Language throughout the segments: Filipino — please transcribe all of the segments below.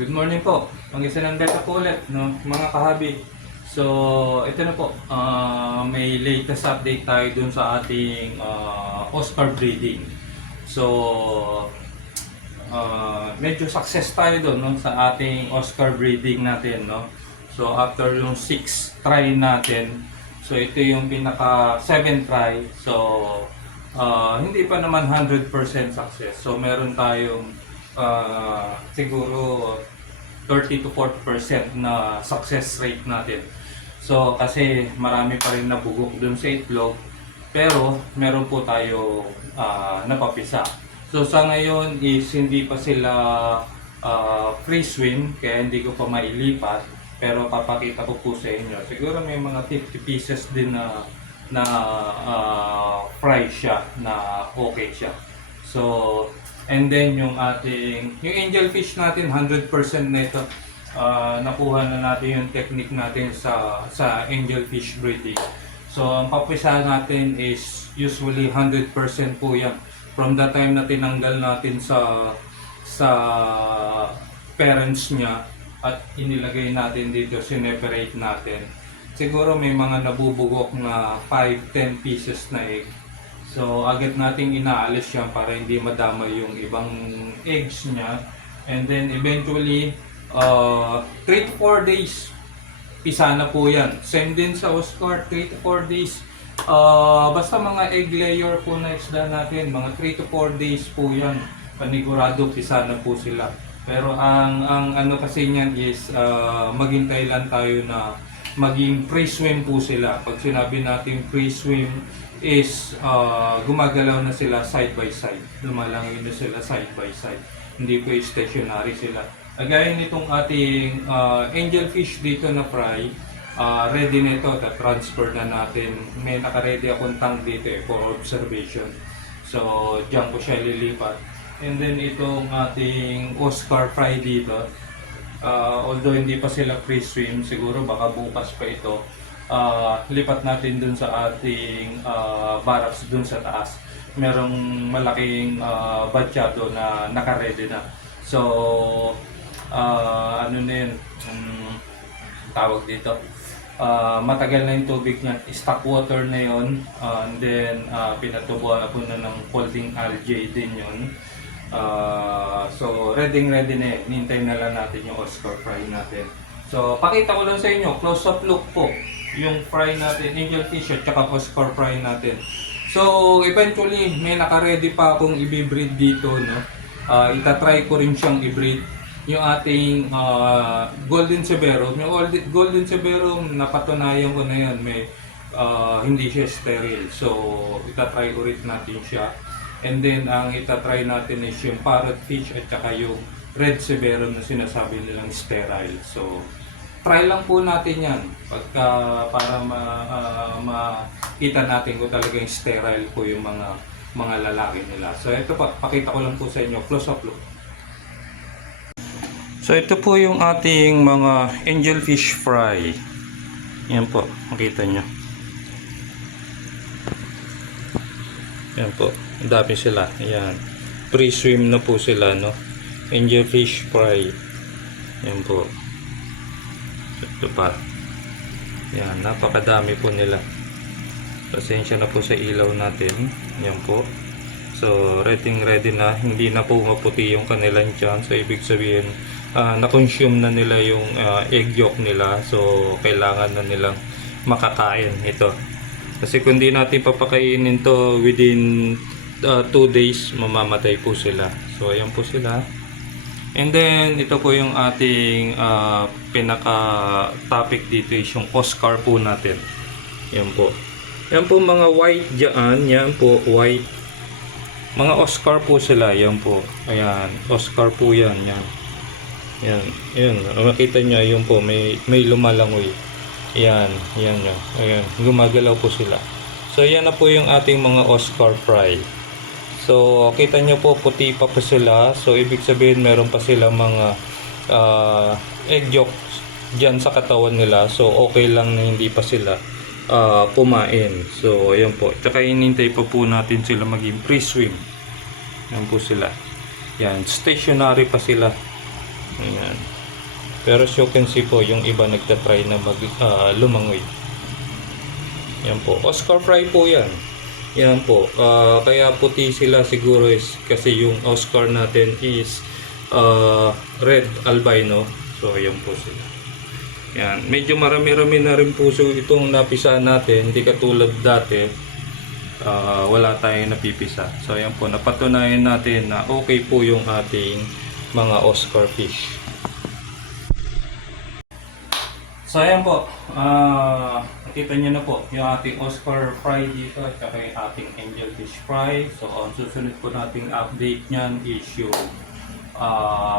Good morning po. Pang-isa ng beta po ulit, no, mga kahabi. So, ito na po. May latest update tayo dun sa ating Oscar breeding. So, medyo success tayo dun, no, sa ating Oscar breeding natin, no. So, after yung 6 try natin, so ito yung pinaka 7 try. So, hindi pa naman 100% success. So, meron tayong siguro 30 to 40% na success rate natin. So kasi marami pa rin nabugok dun sa itlog, pero meron po tayo napapisa. So sa ngayon is hindi pa sila free swim, kaya hindi ko pa mailipat, pero papakita ko po sa inyo. Siguro may mga 50 pieces din na fry siya, na okay siya. So and then yung angelfish natin, 100% na ito. Nakuha na natin yung technique natin sa angelfish breeding. So ang papisa natin is usually 100% po yan. From the time na tinanggal natin sa parents niya at inilagay natin dito, sineperate natin. Siguro may mga nabubugok na 5-10 pieces na egg. So, agad nating inaalis yan para hindi madama yung ibang eggs niya. And then, eventually, 3 to 4 days, pisa na po yan. Same din sa Oscar, 3 to 4 days. Basta mga egg layer po na isda natin, mga 3 to 4 days po yan. Panigurado, pisa na po sila. Pero ang ano kasi niyan is, maghintay lang tayo na maging pre-swim po sila. Pag sinabi natin pre-swim, is gumagalaw na sila side by side. Lumalangoy na sila side by side. Hindi po stationary sila. Gaya nitong ating angelfish dito na fry, ready na ito. Transfer na natin. May naka-ready akong tank dito for observation. So, diyan ko siya lilipat. And then itong ating Oscar fry dito, although hindi pa sila free swim, siguro baka bukas pa ito. Lipat natin dun sa ating barracks dun sa taas. Merong malaking batsyado na naka-ready na. So, ano na yun, tawag dito. Matagal na yung tubig niya. Stock water na yun. And then, pinatubuan po na ng folding algae din yun. So, ready na yun. Nintay na lang natin yung Oscar fry natin. So, pakita ko lang sa inyo, close-up look po yung fry natin, angelfish at saka Oscar fry natin. So, eventually, may naka-ready pa akong i-breed dito, no? Itatry ko rin siyang i-breed yung ating Golden Severum. Yung Golden Severum, napatunayan ko na yan, hindi siya sterile. So, itatry ulit natin siya. And then, ang itatry natin is yung parrotfish at saka yung Red Severum na sinasabi nilang sterile. So, try lang po natin yan para makita natin kung talagang sterile po yung mga lalaki nila. So ito pa, pakita ko lang po sa inyo, close up look. So ito po yung ating mga angelfish fry. Yan po, makita nyo. Yan po, ang dami sila. Yan, pre-swim na po sila, no? Angelfish fry. Yan po. Ito pa. Yan, napakadami po nila. Pasensya na po sa ilaw natin. Yan po. So, ready na. Hindi na po maputi yung kanilang tiyan. So, ibig sabihin, na-consume na nila yung egg yolk nila. So, kailangan na nilang makakain ito. Kasi kung di natin papakainin to within 2 days, mamamatay po sila. So, ayan po sila. And then, ito po yung ating pinaka-topic dito is yung Oscar po natin. Yan po. Yan po mga white dyan. Yan po, white. Mga Oscar po sila. Yan po. Ayan. Oscar po yan. Yan. Yan. Yan. Makita nyo, yun po. May lumalangoy. Yan. Yan nyo. Ayan. Gumagalaw po sila. So, yan na po yung ating mga Oscar fry. So, kita nyo po, puti pa po sila. So, ibig sabihin, meron pa sila mga egg yolks dyan sa katawan nila. So, okay lang na hindi pa sila pumain. So, ayan po. Tsaka inintay pa po natin sila maging pre-swim. Ayan po sila. Yan, stationary pa sila. Ayan. Pero as you can see po, yung iba nagtatry na lumangoy. Yan po. Oscar fry po yan. Yan po. Kaya puti sila siguro is kasi yung Oscar natin is red albino. So, yan po sila. Yan. Medyo marami-rami na rin po so itong napisa natin. Hindi katulad dati. Wala tayong napipisa. So, yan po. Napatunayan natin na okay po yung ating mga Oscar fish. So ayan po, nakita nyo na po yung ating Oscar fry dito at saka yung ating angelfish fry. So ang susunod po nating update nyan is yung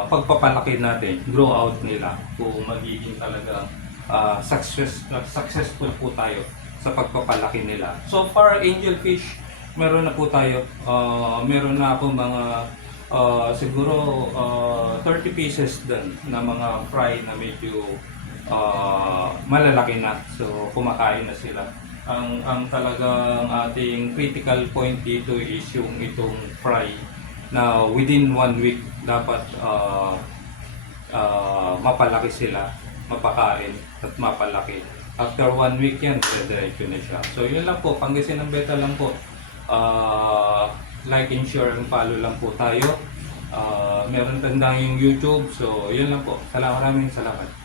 pagpapalaki natin, grow out nila kung magiging talaga successful po tayo sa pagpapalaki nila. So far angelfish, meron na po tayo, meron na ako mga siguro 30 pieces din na mga fry na medyo malalaki na, so kumakain na sila. Ang talagang ating critical point dito is yung itong fry na within 1 week dapat mapalaki sila, mapakain at mapalaki. After 1 week yan, diretso na siya. So yun lang po, Pangasinan Beta lang po. Like and share and follow lang po tayo. Meron tandang yung YouTube, so yun lang po. Maraming salamat.